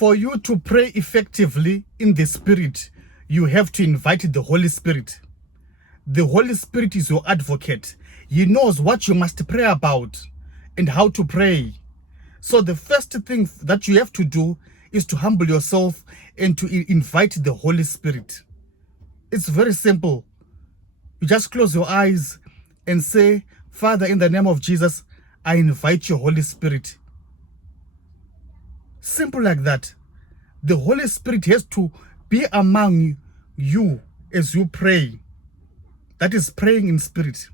For you to pray effectively in the Spirit, you have to invite the Holy Spirit. The Holy Spirit is your advocate. He knows what you must pray about and how to pray. So the first thing that you have to do is to humble yourself and to invite the Holy Spirit. It's very simple. You just close your eyes and say, Father, in the name of Jesus, I invite your Holy Spirit. Simple like that. The Holy Spirit has to be among you as you pray. That is praying in spirit.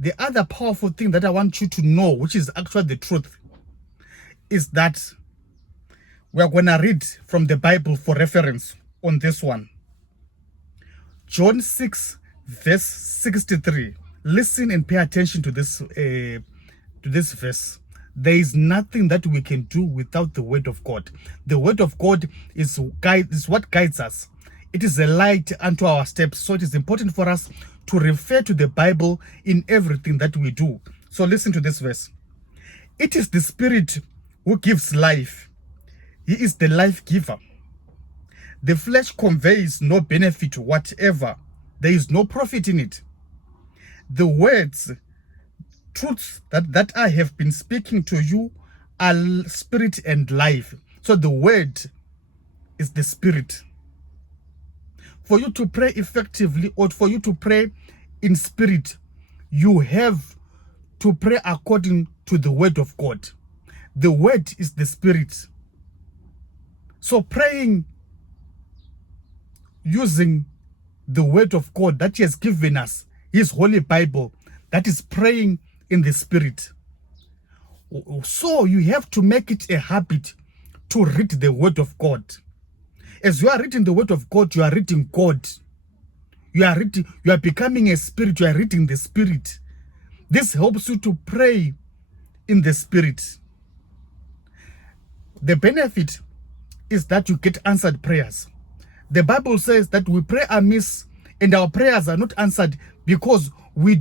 The other powerful thing that I want you to know, which is actually the truth, is that we are going to read from the Bible for reference on this one. John 6, verse 63. Listen and pay attention to this verse. There is nothing that we can do without the word of God. The word of God is what guides us. It is a light unto our steps. So it is important for us to refer to the Bible in everything that we do. So listen to this verse. It is the Spirit who gives life. He is the life giver. The flesh conveys no benefit whatever. There is no profit in it. The words, truths that I have been speaking to you are spirit and life. So the word is the Spirit. For you to pray effectively, or for you to pray in spirit, you have to pray according to the word of God. The word is the Spirit. So praying using the word of God that He has given us, His Holy Bible, that is praying in the Spirit. So you have to make it a habit to read the word of God. As you are reading the word of God, you are reading God. You are becoming a spirit, you are reading the Spirit. This helps you to pray in the Spirit. The benefit is that you get answered prayers. The Bible says that we pray amiss and our prayers are not answered because we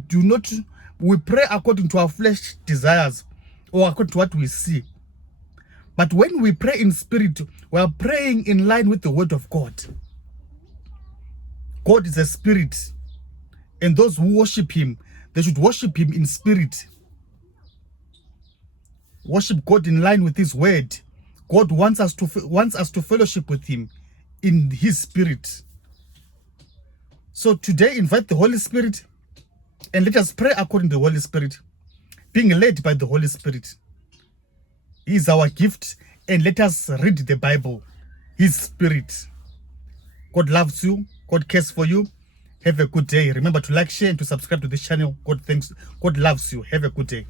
pray according to our flesh desires or according to what we see. But when we pray in spirit, we are praying in line with the word of God. God is a spirit, and those who worship Him, they should worship Him in spirit. Worship God in line with His word. God wants us to fellowship with Him in His Spirit. So today, invite the Holy Spirit and let us pray according to the Holy Spirit, being led by the Holy Spirit. He is our gift, and let us read the Bible, His Spirit. God loves you. God cares for you. Have a good day. Remember to like, share, and to subscribe to this channel. God loves you. Have a good day.